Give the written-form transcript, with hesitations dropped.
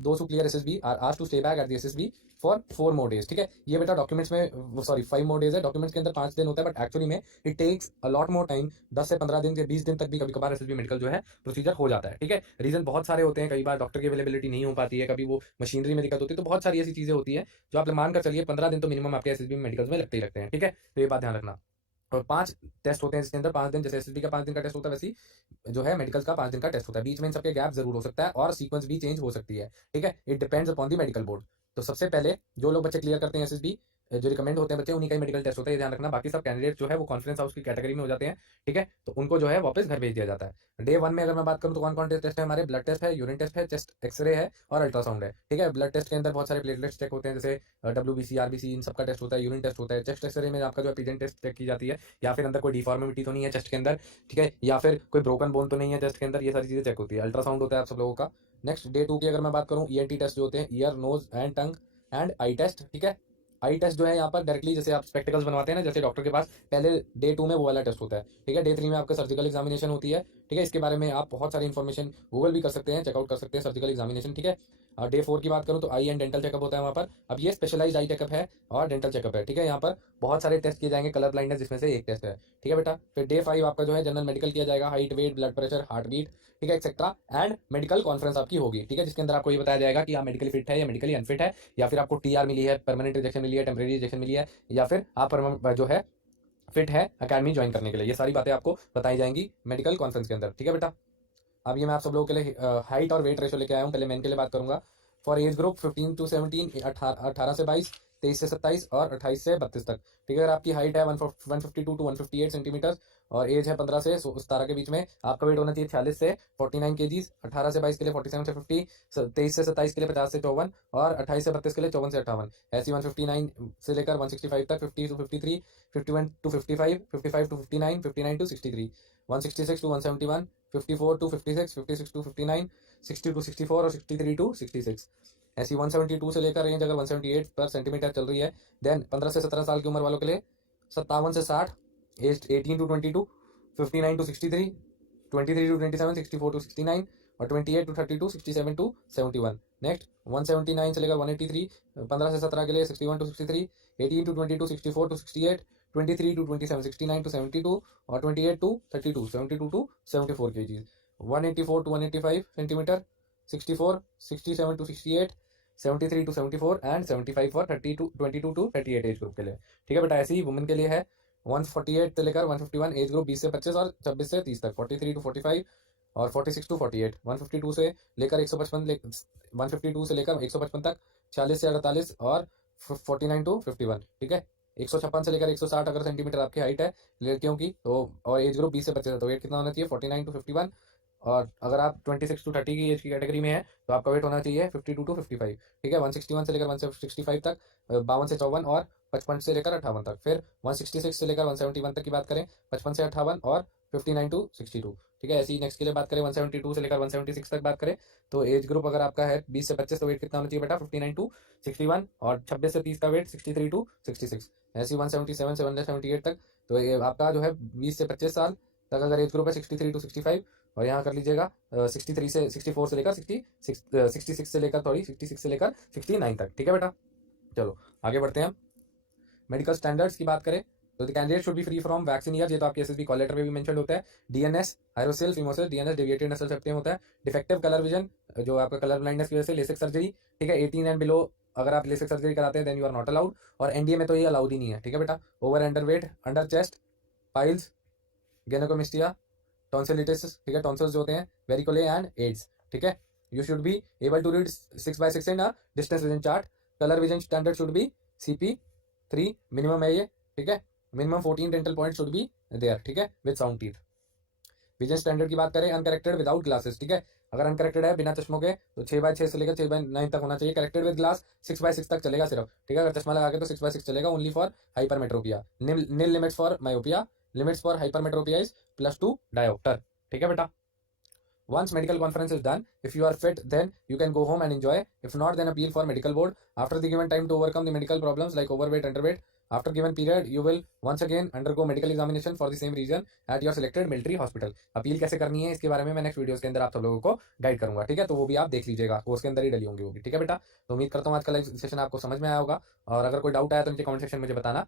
those who clear SSB are asked to stay back at the SSB for 4 more days। ठीक है, ये बेटा documents में sorry 5 more days है, documents के अंदर 5 दिन होता है, बट एक्चुअली में it takes a lot more time. 10 से 15 दिन या 20 दिन तक भी कभी कभार एसएसबी मेडिकल जो है प्रोसीजर हो जाता है। ठीक है, रीजन बहुत सारे होते हैं, कई बार डॉक्टर की अवेलेबिलिटी नहीं हो पाती है, कभी वो मशीनरी में दिक्कत होती है, तो बहुत सारी ऐसी चीजें होती है जो आप मानकर चलिए 15 दिन तो मिनिमम आपके एसएसबी मेडिकल में लगते ही लगते हैं। ठीक है, तो ये बात ध्यान रखना। और 5 टेस्ट होते हैं जिसके अंदर 5 दिन, जैसे एसएसबी का 5 दिन का टेस्ट होता है वैसे जो है मेडिकल का 5 दिन का टेस्ट होता है। बीच में इन सबके गैप जरूर हो सकता है और सीक्वेंस भी चेंज हो सकती है। ठीक है, it depends upon the medical board. तो सबसे पहले जो लोग बच्चे क्लियर करते हैं एसएसबी, जो रिकमेंड होते हैं बच्चे, उन्हीं का ही मेडिकल टेस्ट होता है, ये ध्यान रखना। बाकी सब कैंडिडेट जो है वो कॉन्फ्रेंस हाउस की कैटेगरी में हो जाते हैं। ठीक है, तो उनको जो है वापस घर भेज दिया जाता है। डे 1 में अगर मैं बात करूँ तो कौन कौन टेस्ट है हमारे, ब्लड टेस्ट है, यूरिन टेस्ट है, चेस्ट एक्सरे है और अल्ट्रासाउंड है। ठीक है, ब्लड टेस्ट के अंदर बहुत सारे प्लेटलेट्स चेक होते हैं, जैसे WBC RBC इन सबका टेस्ट होता है। यूरिन टेस्ट होता है। चेस्ट एक्सरे में आपका जो है पीजेंट टेस्ट चेक की जाती है, या फिर अंदर कोई डिफॉर्मिटी तो नहीं है चेस्ट के अंदर। ठीक है, या फिर कोई ब्रोकन बोन तो नहीं है चेस्ट के अंदर, ये सारी चीजें चेक होती है। अल्ट्रासाउंड होता है आप सब लोगों का। नेक्स्ट डे 2 की अगर मैं बात करूँ, ENT टेस्ट जो होते हैं, ear nose and tongue and eye test. ठीक है, आई टेस्ट जो है यहाँ पर डायरेक्टली जैसे आप स्पेक्टिकल्स बनवाते हैं ना जैसे डॉक्टर के पास, पहले डे 2 में वो वाला टेस्ट होता है। ठीक है, डे 3 में आपका सर्जिकल एग्जामिनेशन होती है। ठीक है, इसके बारे में आप बहुत सारी इन्फॉर्मेशन गूगल भी कर सकते हैं, चेकआउट कर सकते हैं सर्जिकल एग्जामिनेशन। ठीक है, डे 4 की बात करूँ तो आई एंड डेंटल चेकअप होता है वहाँ पर। अब ये स्पेशलाइज आई चेकअप है और डेंटल चेकअप है। ठीक है, यहाँ पर बहुत सारे टेस्ट किए जाएंगे, कलर ब्लाइंडनेस जिसमें से एक टेस्ट है। ठीक है बेटा, फिर डे 5 आपका जो है जनरल मेडिकल किया जाएगा, height weight blood pressure heartbeat, ठीक है एक्सेट्रा, एंड मेडिकल कॉन्फ्रेंस आपकी होगी। ठीक है, जिसके अंदर आपको ये बताया जाएगा कि आप मेडिकली फिट है या मेडिकली अनफिट है, या फिर आपको TR मिली है, परमानेंट रिजेक्शन मिली है, टेम्परेरी रिजेक्शन मिली है, या फिर आप जो है फिट है अकेडमी ज्वाइन करने के लिए। ये सारी बातें आपको बताई जाएंगी मेडिकल कॉन्फ्रेंस के अंदर। ठीक है बेटा, अब ये मैं आप सब लोगों के लिए हाइट और वेट रेशो लेके आया हूँ। पहले मेन के लिए बात करूंगा। फॉर एज ग्रुप 15 to 17, 18 से 22, 23 से 27 और 28 से 32 तक। ठीक है, अगर आपकी हाइट है 152 to 158 सेंटीमीटर और एज है 15 से 17 के बीच में, आपका वेट होना चाहिए 46 से 49 kg। 18 से 22 के लिए 47 से 50, 23 से 27 के लिए 50 से 54 और 28 से 32 के लिए 54 से 58। ऐसी 159 से लेकर 165 तक, 50 to 53, 51 to 55, 55 to 59, 59 to 63, 166 to 171, 54 to 56, 56 to 59, 60 to 64 और 63 to 66। ऐसी 172 से लेकर रेंज अगर 178 पर सेंटीमीटर चल रही है, देन 15 से 17 साल की उम्र वालों के लिए 57 से 60, age 18 to 22, 59 to 63, 23 to 27, 64 to 69 और 28 टू 32, 67 टू 71। नेक्स्ट 179 से लेकर 183, 15 से 17 के लिए 61 to 63, 18 to 22, 64 to 68, 23 to 27, 69 to 72 और 28 to 32, 72 to 74 kg। 184 to 185 centimetre, 64, 67 to 68, 73 to 74 and 75 for 30 to 22 to 38 age group के लिए। ठीक है बेटा, ऐसे ही वुमेन के लिए है 148 से लेकर 151 एज ग्रुप 20 से 25 और 26 से 30 तक, 43 टू 45 और 46 टू 48, 152 से लेकर 155 152 से लेकर 155 तक, 40 से 48 और 49 टू 51। ठीक है, 156 से लेकर 160 अगर सेंटीमीटर आपकी हाइट है लड़कियों की तो, और एज ग्रुप 20 से 25 है, तो वेट कितना होना चाहिए 49 टू 51। और अगर आप 26 टू 30 की एज की कैटेगरी में है तो आपका वेट होना चाहिए 52 टू 55। ठीक है, 161 से लेकर 165 तक, 52 से 54 और 55 से लेकर 58 तक। फिर 166 से लेकर 171 तक की बात करें, 55 से 58 और 59 टू 62। ठीक है, ऐसी ही नेक्स्ट के लिए बात करें 172 से लेकर 176 तक बात करें, तो एज ग्रुप अगर आपका है 20 से 25 तो वेट कितना होना चाहिए बेटा 59 टू 61 और 26 से 30 का वेट 63 टू 66। ऐसी 177 से 178 तक, तो ये आपका जो है 20 से 25 साल तक अगर एज ग्रुप है 63 टू 65, और यहाँ कर लीजिएगा 63 से 64 से लेकर 66 से लेकर 66 से लेकर 69 तक। ठीक है बेटा, चलो आगे बढ़ते हैं। मेडिकल स्टैंडर्ड्स की बात करें तो the candidate should be free from vaccine year, ये तो आपके एसएसबी कॉल लेटर में भी मेंशन होता है। DNS, हाइड्रोसिल, फिमोसिल, DNS डेविएटेड नसल सेप्टियम होता है। डिफेक्टिव कलर विजन, जो आपका कलर ब्लाइंडनेस की वजह से लेसिक सर्जरी। ठीक है, 18 एंड बिलो अगर आप लेसिक सर्जरी कराते हैं then you are not allowed, और NDA में तो ये अलाउड ही नहीं है। ठीक है बेटा, over under weight, under chest, piles, gynaecomastia, tonsillitis, ठीक है टॉन्सिल्स जो होते हैं, वेरिकोले एंड एड्स। ठीक है, you should be able to read 6x6 in a distance vision chart. Colour vision standard should be CP3 minimum है ये। ठीक है, minimum 14 dental point should be there. ठीक है, with sound teeth. Vision standard की बात करें, अनकरेक्टेड विदाउट ग्लासेस। ठीक है, अगर अनकरेक्टेड है बिना चश्मों के तो 6x6 से लेकर 6x9 तक होना चाहिए। करेक्टेड विद ग्लास 6x6 तक चलेगा सिर्फ। ठीक है, अगर चश्मा लगा के तो 6x6 चलेगा, only for hypermetropia. Nil limits for myopia, limits for hypermetropia is +2 dioptre. ठीक है बेटा, once medical conference is done, if you are fit then you can go home and enjoy, if not then appeal for medical board after the given time to overcome the medical problems like overweight, underweight, after given period you will once again undergo medical examination for the same reason at your selected military hospital. Appeal कैसे करनी है इसके बारे में मैं next videos के अंदर आप सब लोगों को गाइड करूंगा, ठीक है, तो वो भी आप देख लीजिएगा, वो उसके अंदर ही डली होंगी वो भी, ठीक है बेटा। तो उम्मीद करता हूँ आज का लाइव सेशन आपको समझ में आया होगा, और अगर कोई डाउट आया तो नीचे कमेंट सेक्शन में मुझे बताना।